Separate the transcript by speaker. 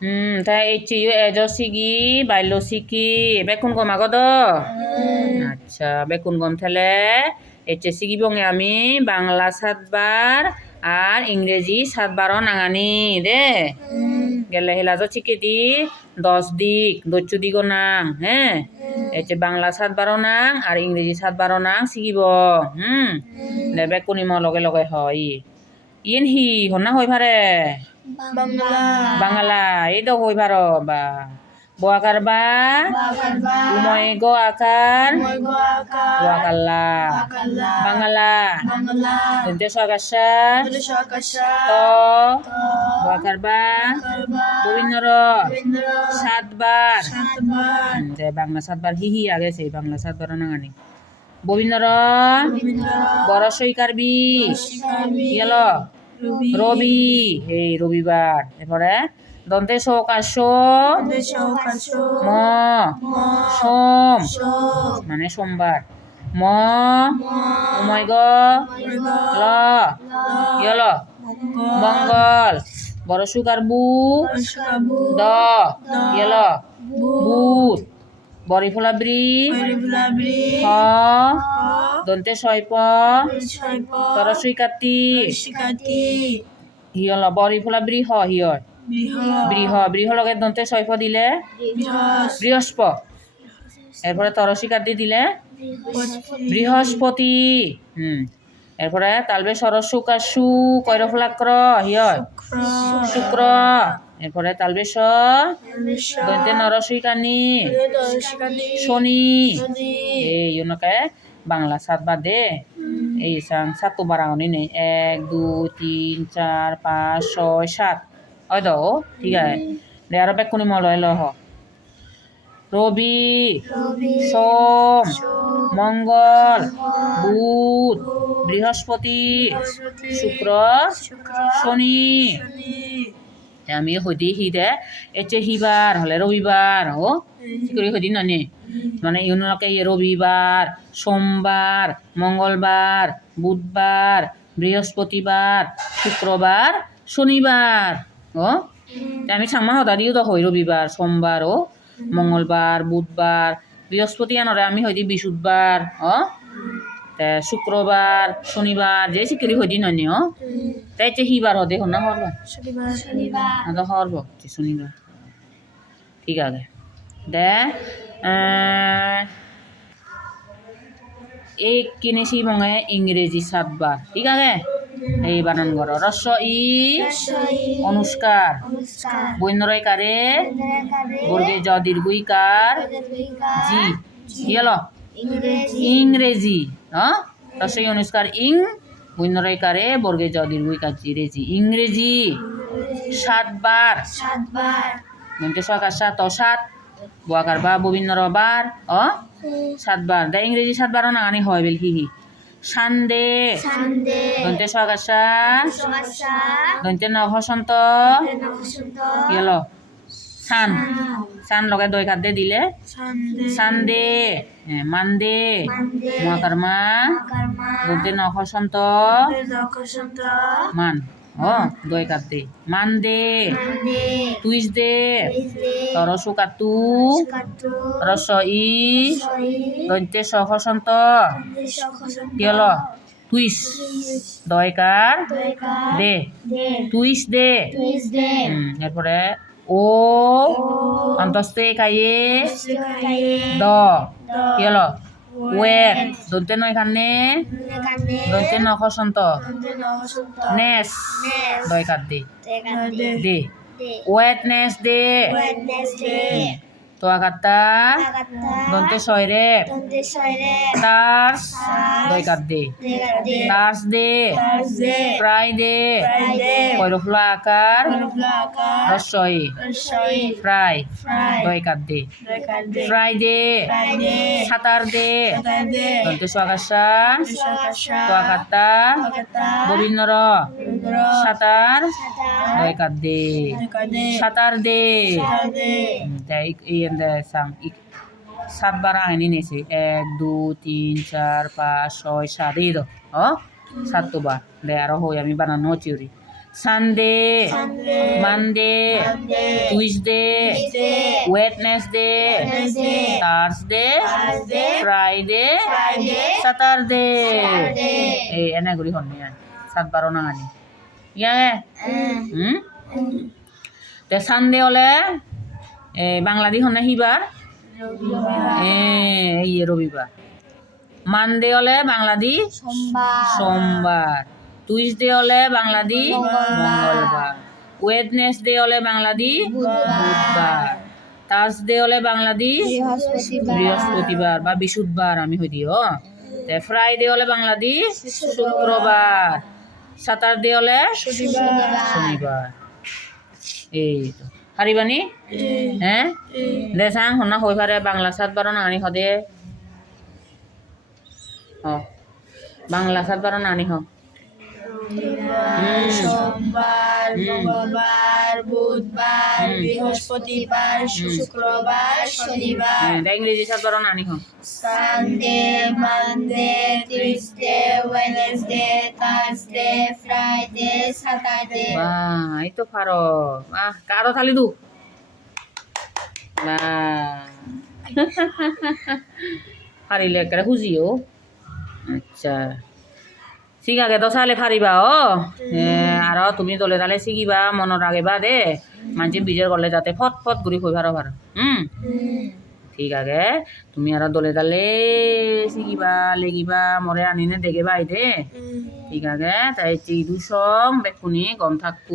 Speaker 1: Hmm, ta HU এজ সিগি বাইল সিকি বেকুন গম আগদ আচ্ছা বেকুন গম থেলে এইচে সিগি বঙে আমি বাংলা সাতবার আর ইংরেজি সাতবারও নাঙানি দে? গেলে হেলাজ চিকে দি দশ দিক দৈচ্যু দিগো নাং হ্যাঁ এইচে বাংলা সাতবারও নাং আর ইংরেজি সাতবারও নাং শিকিব হুম। দে বেকুনি ম লগে লগে হয়। ইয়েন হি হন্না হই ভারে
Speaker 2: বাংলা
Speaker 1: এই তো হই ভার বা। ব? আকার বা? উময় গ আকার ওয়াকাল্লা বাংলা।
Speaker 2: পুরুষ আকাশা
Speaker 1: ত। ব। আকার
Speaker 2: রবীন্দ্র
Speaker 1: সাতবার বাংলা সাতবার হি হি আগে সেই বাংলা সাতবার নাঙানি গোবিন্দর বড় সৈকার বি গেল
Speaker 2: রবি।
Speaker 1: এই রবিবার। এরপরে দন্তে সকাশ ম। সোম।
Speaker 2: সোম।
Speaker 1: মানে সোমবার। ম। উময় গ ল। ইয়ল। মঙ্গল। বড় সুগার বু। দ। ইয়ল। বুধ। বরি
Speaker 2: পরিবলাবরি
Speaker 1: হ দন্তে সৈপ
Speaker 2: ছয়প
Speaker 1: তর সুইকাতি
Speaker 2: শিকাতি
Speaker 1: হিয়ল বরি ফলাব্রি হ হিয়র
Speaker 2: বৃহ
Speaker 1: বৃহ লগে দন্তে সৈপ দিলে বৃহস্প এরপরে তর শিকাতি দিলে বৃহস্পতি হুম। এরপরে তালবে সরস্বকা সু কৈরফলাক্র হিয়র শুক্র এরপরে তালবে স দন্তে নরসুইকানি শনি। এই ওনাকে বাংলা সাত বাদে। এই সাং সাত বারাঙনি নেই এক দুই তিন চার পাঁচ ছয় সাত। হয় তো? ঠিক আছে। দে আরও বেকুনি মলয় লহ। রবি। সোম। মঙ্গল। বুধ। বৃহস্পতি। শুক্র। শনি। তে আমি সৈতি সি দে এতিয়া সিবাৰ হ'লে ৰবিবাৰ হ? কি কৰি সৈতি নানে? মানে ইউনকে ৰবিবাৰ সোমবাৰ মঙ্গলবাৰ বুধবাৰ বৃহস্পতিবাৰ শুক্ৰবাৰ শনিবাৰ হ? তে আমি চাংমা সদা দিও তো হয় ৰবিবাৰ সোমবাৰ হ? মঙ্গলবাৰ বুধবাৰ বৃহস্পতি আনৰে আমি হয়তো বৃহস্পতিবাৰ হ? তে শুক্ৰবাৰ শনিবাৰ যে চিকৰি সৈতি নানে হ তে এতিয়া সিবাৰ হদে শুনা সৰবা ada horbo ci suniba ঠিক আছে। দে এই কিনেছি মঙে ইংরেজি সাতবার। ঠিক আছে? এই বানান গর রস ই অনুষ্কার। বৈন্যরয় কারে। বর্গে জ দীর্ঘই কার। জি। হলো? ইংরেজি। হ্যাঁ রস ই অনুষ্কার ইং বৈন্যরয় কারে বর্গে জ দীর্ঘই কার জি রেজি। ইংরেজি সাতবার। মনকে সকার সাত ও সাত বোয়াকার বা ববিন্নর বার অ? সাতবার। দা ইংরেজি সাতবারও নাঙানি হয় বেল কি হি। সানডে দন্তে সকার সা দন্তে নভ সন্ত গেল সান। সান লগে দই খাদ্যে দিলে। সানডে। মানডে। মহাকার মা দন্তে নভ সন্ত মান। ও দই খাদ্যে মানডে। টুইসডে। তর সুকাতু রস ই দন্তে সহ সন্ত কি হলো? টুইস। দয়কার দে। টুইস দে এরপরে ও অন্তস্তে খাইয়ে দ কি হলো ওয়েট দন্তে নয় খানে দন্তে নখ সন্ত নেস দয়কার দে দে ওয়েটনেস দে তো আগাতা দন্তে সয়রে টার্স দয়কার দে টার্স দে ফ্রাইডে কৈরফলা আকার রসই ফ্রাই দয়কার দে ফ্রাইডে সাতার দে দন্তে সোয়াগাসা তো আগাতা গোবিন্দর সাতার? দয়কার দে সাতার দে তাই এই সাং সাতবার আইনি নিয়েছে এক দুই তিন চার পাঁচ ছয় সাত এই তো হ সাতবার। দে আরও হই আমি বানানো চিউরি Sunday.
Speaker 2: Sunday,
Speaker 1: Monday. Tuesday. Wednesday. Thursday. Friday. Saturday. এই এনে ঘুরি হন্নি সাত বারো নাঙানি ইয়াগে
Speaker 2: Mm,
Speaker 1: হুম তে সানডে হলে বাংলাদেশ হনে সিবাৰ এ এই রবিবার। মানডে হলে বাংলাদেশ?
Speaker 2: সোমবার।
Speaker 1: টুইসডে হলে বাংলাদেশ? মঙ্গলবার। ওয়েডনেসডে হলে বাংলাদেশ? বুধবার। থার্সডে হলে বাংলাদেশ?
Speaker 2: বৃহস্পতিবার।
Speaker 1: বা বিশুদ্ধবার আমি হই দিও। ফ্রাইডে হলে বাংলাদেশ? শুক্রবার। স্যাটারডে হলে শনিবার। এই তো। হারিবানি? হ্যাঁ? দে চাং শুনা হৈ ফাৰে বাংলা চাত বাৰ নানি সদে হ। বাংলা চাত বাৰ নানি হ।
Speaker 2: সোমবার। মঙ্গলবার বুধবার। বৃহস্পতিবার শুক্রবার শনিবার।
Speaker 1: ইংরেজি নানি হ।
Speaker 2: Sunday Monday Tuesday Wednesday Thursday Friday Saturday
Speaker 1: বা এই তো ফাৰ বাহ কাৰো থালি দু। বা ফাৰিলে একেবাৰে খুজি অ আচ্ছা। শিকাকে তো চালে ফাৰিবা অ এ আৰু তুমি দলে দালে শিকিবা মনত ৰাখিবা দে মানুহে বিজয় কৰিলে যাতে ফট ফট ঘূৰি হৈ ফাৰ ফাৰ হুম ঠিক আগে তুমি আর দলে তালে শিখিবা লেগিবা মরে আনিনে দেখিবা দে ঠিক আগে তাই চিদু সং বেকুনি গম থাকব